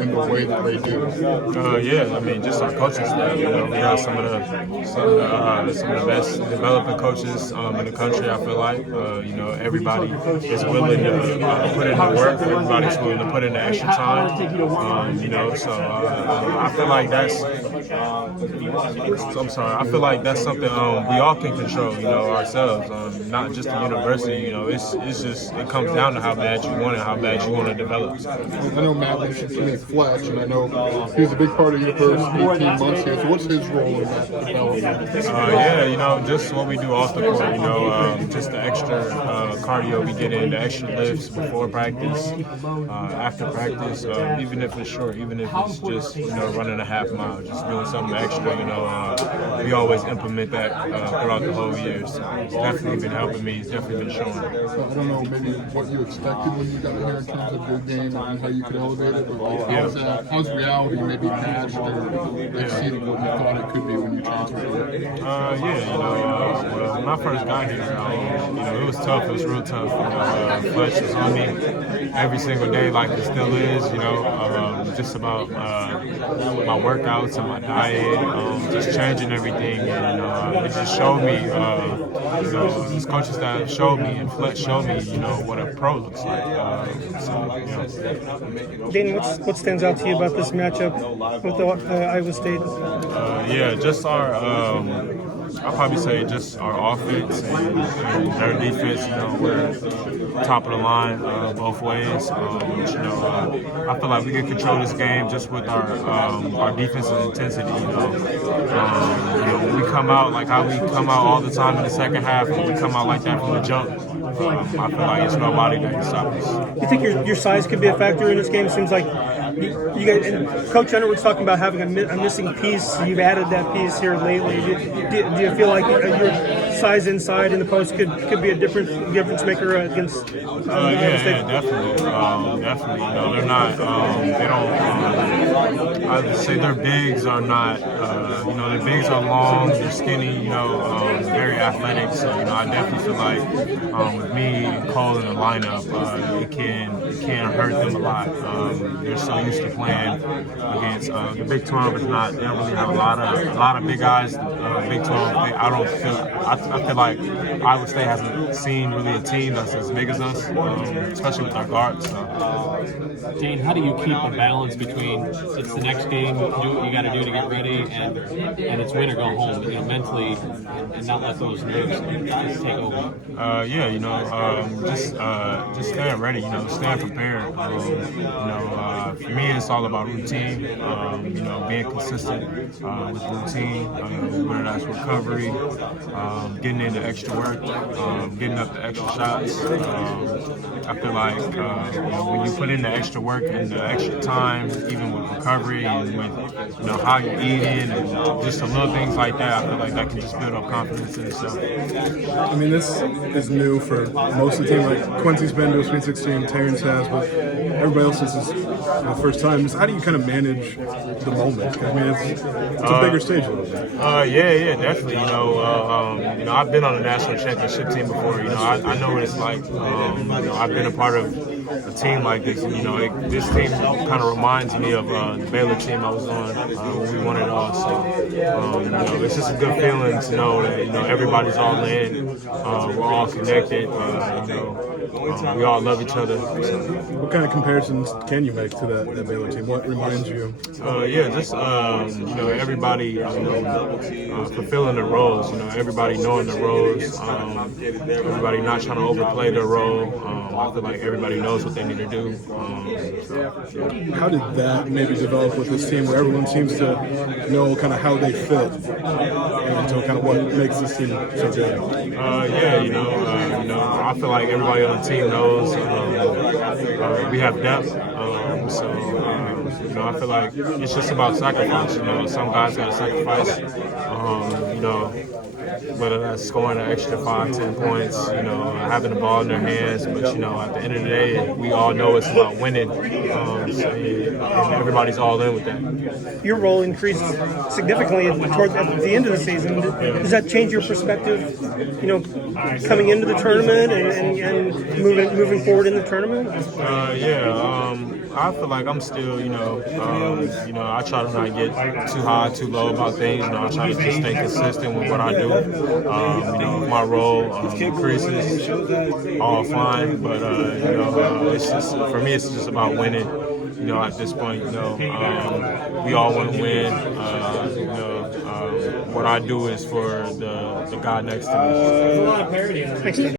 in the way that they do? Yeah, I mean, just our coaching staff. You know, we got some of the best developing coaches in the country. I feel like you know, everybody is willing to put in the work. Everybody's willing to put in the extra time. You know, so I feel like that's. I'm sorry. I feel like that's something we all can control. You know, ourselves, not just the university. You know, it's just it comes down to how bad you want it, how bad you want to develop. I know Matt mentioned to me Fletch, and I know he was a big part of your first 18 months here. So what's his role in that development? Yeah, you know, just what we do off the court. You know, just the extra cardio we get in, the extra lifts before practice, after practice, even if it's short, even if it's just running a half mile, just doing something extra. You know, we always implement that throughout the whole year. So it's definitely been helping me. It's definitely been showing. So I don't know, maybe what you expected when you got here in terms of your game and how you could elevate it, but how's reality maybe matched or exceeded what you thought it could be when you transferred? Well, when I first got here, it was tough. It was real tough. Fletch was on me every single day, like it still is. You know, just about my workouts and my diet, just changing everything, and it just showed me. This coaching staff showed me, and Fletch showed me, what a pro looks like. Dain, what stands out to you about this matchup with Iowa State? Just our. I'll probably say just our offense and their defense. We're top of the line both ways. I feel like we can control this game just with our defensive intensity. When we come out like how we come out all the time in the second half, and we come out like that from the jump. I feel like it's nobody that can stop us. You think your size could be a factor in this game? Seems like you guys, and Coach Underwood's talking about having a missing piece. You've added that piece here lately. Do you feel like your size inside in the post could be a difference maker against? Definitely. They're not. They don't. I would say their bigs are not. Their bigs are long. They're skinny. Very athletic. So I definitely feel like with me and Cole in the lineup, it can hurt them a lot. They're so used to playing against the Big 12. They don't really have a lot of big guys. Big 12. I feel like Iowa State hasn't seen really a team that's as big as us, especially with our guards. So. Dain, how do you keep a balance between it's the next game, do what you got to do to get ready, and it's win or go home, but mentally, and not let those nerves take over? Just staying ready. Staying prepared. For me, it's all about routine. Being consistent with routine, whether that's recovery, getting in the extra work, getting up the extra shots. I feel like when you put in the extra work and the extra time, even with recovery and with how you're eating and just the little things like that, I feel like that can just build up confidence in itself. I mean, this is new for most of the team. Like Quincy's been to a Sweet 16, Terrence has, but everybody else is the first time. How do you kind of manage the moment? I mean, it's a bigger stage a little bit. Definitely. I've been on a national championship team before. I know what it's like. I've been a part of a team like this. This team kind of reminds me of the Baylor team I was on when we won it all. So, it's just a good feeling to know that everybody's all in. We're all connected. We all love each other. So. What kind of comparisons can you make to that Baylor team? What reminds you? Everybody fulfilling their roles. Everybody knowing their roles. Everybody not trying to overplay their role. I feel like everybody knows what they need to do. How did that maybe develop with this team, where everyone seems to know kind of how they fit, and so kind of what makes this team so good? I feel like everybody on the team knows we have depth. I feel like it's just about sacrifice. Some guys got to sacrifice. Whether that's scoring an extra 5-10 points, having the ball in their hands. But at the end of the day, we all know it's about winning. And everybody's all in with that. Your role increased significantly at the end of the season. Does that change your perspective? Coming into the tournament and moving forward in the tournament. I feel like I'm still, I try to not get too high, too low about things. I try to just stay consistent with what I do. If my role increases, all fine. But it's just for me, it's just about winning. At this point, we all want to win. What I do is for the guy next to me. Thanks, Dain.